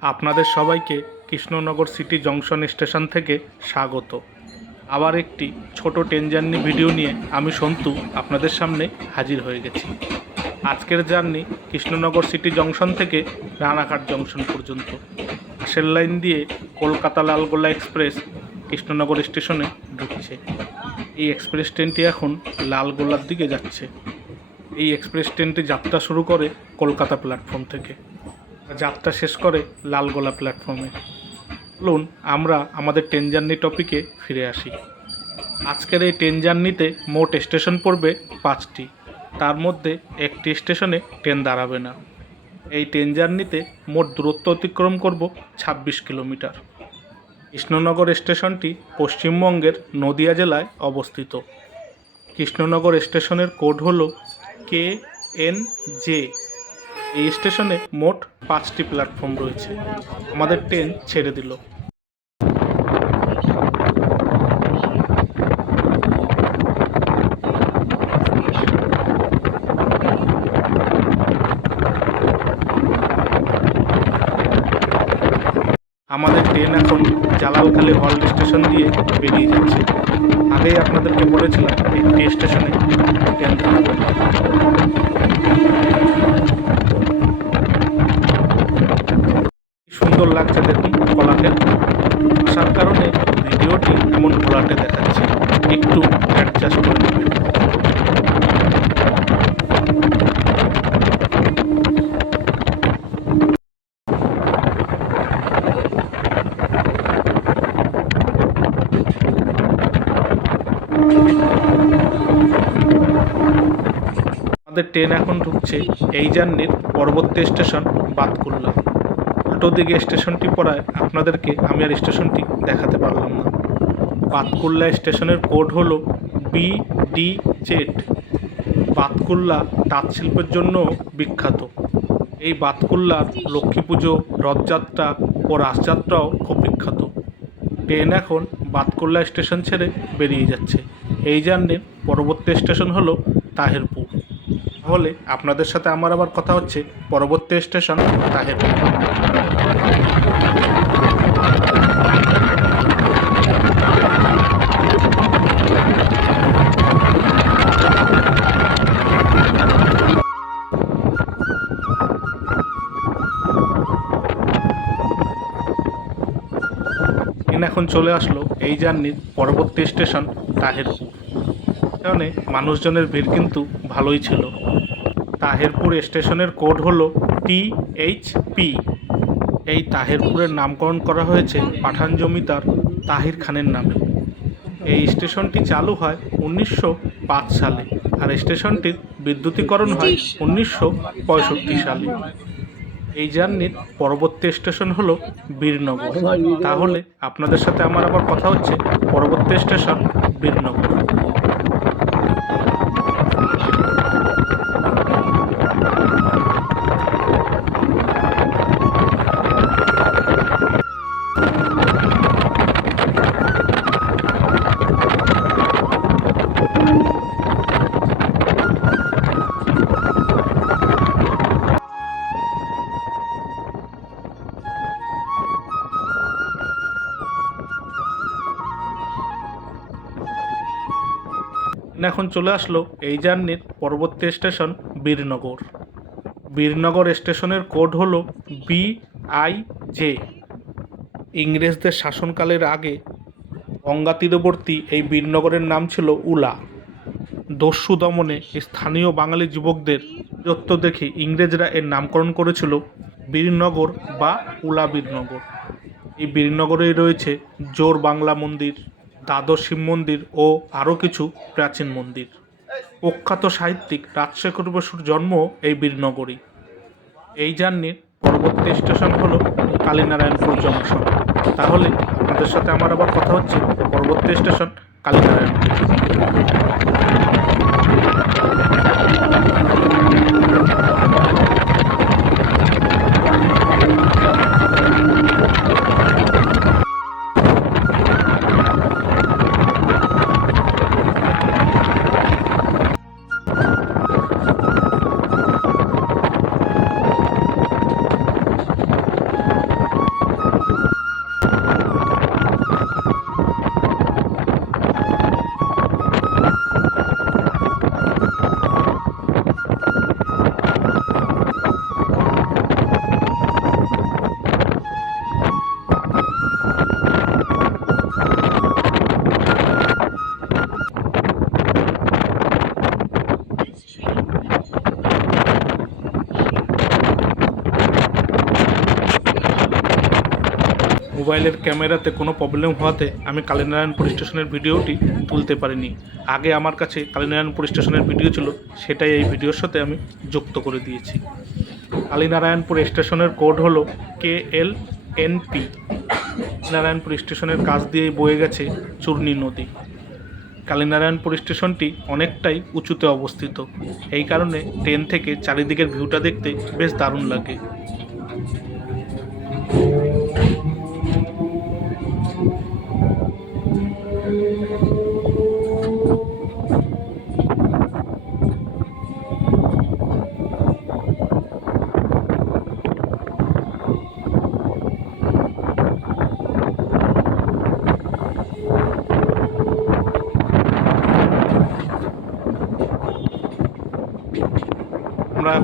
আপনাদের সবাইকে Krishnanagar city junction station থেকে স্বাগত। আবার একটি ছোট ট্রেন জার্নি ভিডিও নিয়ে আমি সন্তু আপনাদের সামনে হাজির হয়ে গেছি। আজকের জার্নি কৃষ্ণনগর সিটি জংশন থেকে রানাঘাট জংশন পর্যন্ত। আশের লাইন দিয়ে কলকাতা লালগোলা এক্সপ্রেস কৃষ্ণনগর স্টেশনে ঢুকছে। এই এক্সপ্রেস ট্রেনটি এখন লালগোলার দিকে যাচ্ছে। এই এক্সপ্রেস ট্রেনটি যাত্রা শুরু করে কলকাতা প্ল্যাটফর্ম থেকে। যাত্রা শেষ করে লালগোলা প্ল্যাটফর্মে চলুন, আমরা আমাদের ট্রেন জার্নি টপিকে ফিরে আসি। আজকের এই ট্রেন জার্নিতে মোট স্টেশন পড়বে পাঁচটি। তার মধ্যে একটি স্টেশনে ট্রেন দাঁড়াবে না। এই ট্রেন জার্নিতে মোট দূরত্ব অতিক্রম করব ছাব্বিশ কিলোমিটার। কৃষ্ণনগর স্টেশনটি পশ্চিমবঙ্গের নদিয়া জেলায় অবস্থিত। কৃষ্ণনগর স্টেশনের কোড হল কে এন জে এই স্টেশনে মোট পাঁচটি প্ল্যাটফর্ম রয়েছে। আমাদের ট্রেন ছেড়ে দিল। আমাদের ট্রেন এখন জালালখালী হল্ট স্টেশন দিয়ে বেরিয়ে যাচ্ছে। আগেই আপনাদেরকে বলেছিলাম, এই স্টেশনে ট্রেন আমাদের ট্রেন এখন ঢুকছে এই জার্নির পরবর্তী স্টেশন বাতকুল্লা। উল্টো দিকে স্টেশনটি পড়ায় আপনাদেরকে আমি আর স্টেশনটি দেখাতে পারলাম না। বাতকুল্লা স্টেশনের কোড হল বি ডি জেড বাতকুল্লা তাঁত শিল্পের জন্য বিখ্যাত। এই বাতকুল্লার লক্ষ্মী পুজো, রথযাত্রা ও রাসযাত্রাও খুব বিখ্যাত। ট্রেন এখন বাতকুল্লা স্টেশন ছেড়ে বেরিয়ে যাচ্ছে। এই জার্নির পরবর্তী স্টেশন হলো তাহেরপুর। তাহলে আপনাদের সাথে আমার আবার কথা হচ্ছে। পরবর্তী স্টেশন ট্রেন এখন চলে আসলো এই জার্নির পরবর্তী স্টেশন তাহেরপুর কারণে মানুষজনের ভিড় কিন্তু ভালোই ছিল। তাহেরপুর স্টেশনের কোড হলো টি এইচ পি। এই তাহেরপুরের নামকরণ করা হয়েছে পাঠান জমিদার তাহির খানের নামে। এই স্টেশনটি চালু হয় উনিশশো পাঁচ সালে আর স্টেশনটির বিদ্যুতীকরণ হয় উনিশশো পঁয়ষট্টি সালে। এই জার্নির পরবর্তী স্টেশন হলো বীরনগর। তাহলে আপনাদের সাথে আমার আবার কথা হচ্ছে পরবর্তী স্টেশন বীরনগর। এখন চলে আসলো এই জার্নির পরবর্তী স্টেশন বীরনগর। বীরনগর স্টেশনের কোড হলো বি আই জে। ইংরেজদের শাসনকালের আগে গঙ্গা তীরবর্তী এই বীরনগরের নাম ছিল উলা। দস্যু দমনে স্থানীয় বাঙালি যুবকদের যত্ন দেখে ইংরেজরা এর নামকরণ করেছিল বীরনগর বা উলা বীরনগর। এই বীরনগরেই রয়েছে জোর বাংলা মন্দির। দ্বাদশ শিব মন্দির ও আরও কিছু প্রাচীন মন্দির। প্রখ্যাত সাহিত্যিক রাজশেখর বসুর জন্ম এই বীরনগরী। এই জার্নির পরবর্তী স্টেশন হলো কালীনারায়ণপুর জংশন। তাহলে আপনাদের সাথে আমার আবার কথা হচ্ছে পরবর্তী স্টেশন কালীনারায়ণপুর। মোবাইলের ক্যামেরাতে কোনো প্রবলেম হওয়াতে আমি কালীনারায়ণপুর স্টেশনের ভিডিওটি তুলতে পারিনি। আগে আমার কাছে কালীনারায়ণপুর স্টেশনের ভিডিও ছিল, সেটাই এই ভিডিওর সাথে আমি যুক্ত করে দিয়েছি। কালীনারায়ণপুর স্টেশনের কোড হলো K L N P. Narayanpur স্টেশনের কাছ দিয়েই বয়ে গেছে চূর্ণী নদী। কালীনারায়ণপুর স্টেশনটি অনেকটাই উঁচুতে অবস্থিত। এই কারণে ট্রেন থেকে চারিদিকের ভিউটা দেখতে বেশ দারুণ লাগে।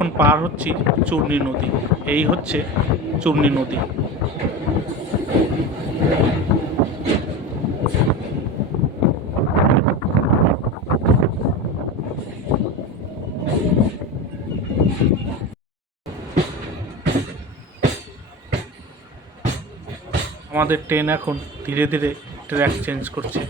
এখন পার হচ্ছি চূর্ণী নদী। এই হচ্ছে চূর্ণী নদী। আমাদের ট্রেন এখন ধীরে ধীরে ট্র্যাক চেঞ্জ করছে।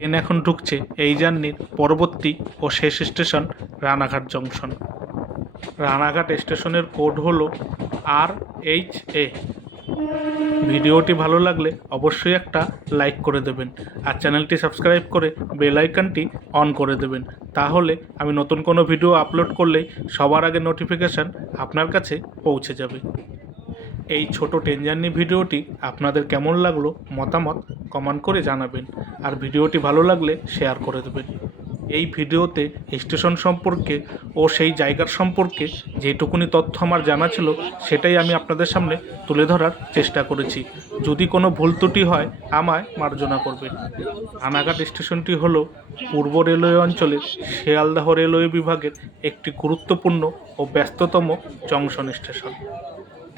ট্রেন এখন ঢুকছে এই জার্নির পরবর্তী ও শেষ স্টেশন রানাঘাট জংশন। রানাঘাট স্টেশনের কোড হলো আর এইচ এ। ভিডিওটি ভালো লাগলে অবশ্যই একটা লাইক করে দেবেন আর চ্যানেলটি সাবস্ক্রাইব করে বেল আইকনটি অন করে দেবেন। তাহলে আমি নতুন কোনো ভিডিও আপলোড করলেই সবার আগে নোটিফিকেশান আপনার কাছে পৌঁছে যাবে। এই ছোট ট্রেন জার্নি ভিডিওটি আপনাদের কেমন লাগল মতামত কমেন্ট করে জানাবেন। আর ভিডিওটি ভালো লাগলে শেয়ার করে দেবেন। এই ভিডিওতে স্টেশন সম্পর্কে ও সেই জায়গার সম্পর্কে যেটুকুনি তথ্য আমার জানা ছিল সেটাই আমি আপনাদের সামনে তুলে ধরার চেষ্টা করেছি। যদি কোনো ভুল ত্রুটি হয়, আমায় মার্জনা করবেন। আনাঘাট স্টেশনটি হল পূর্ব রেলওয়ে অঞ্চলের শিয়ালদাহ রেলওয়ে বিভাগের একটি গুরুত্বপূর্ণ ও ব্যস্ততম জংশন স্টেশন।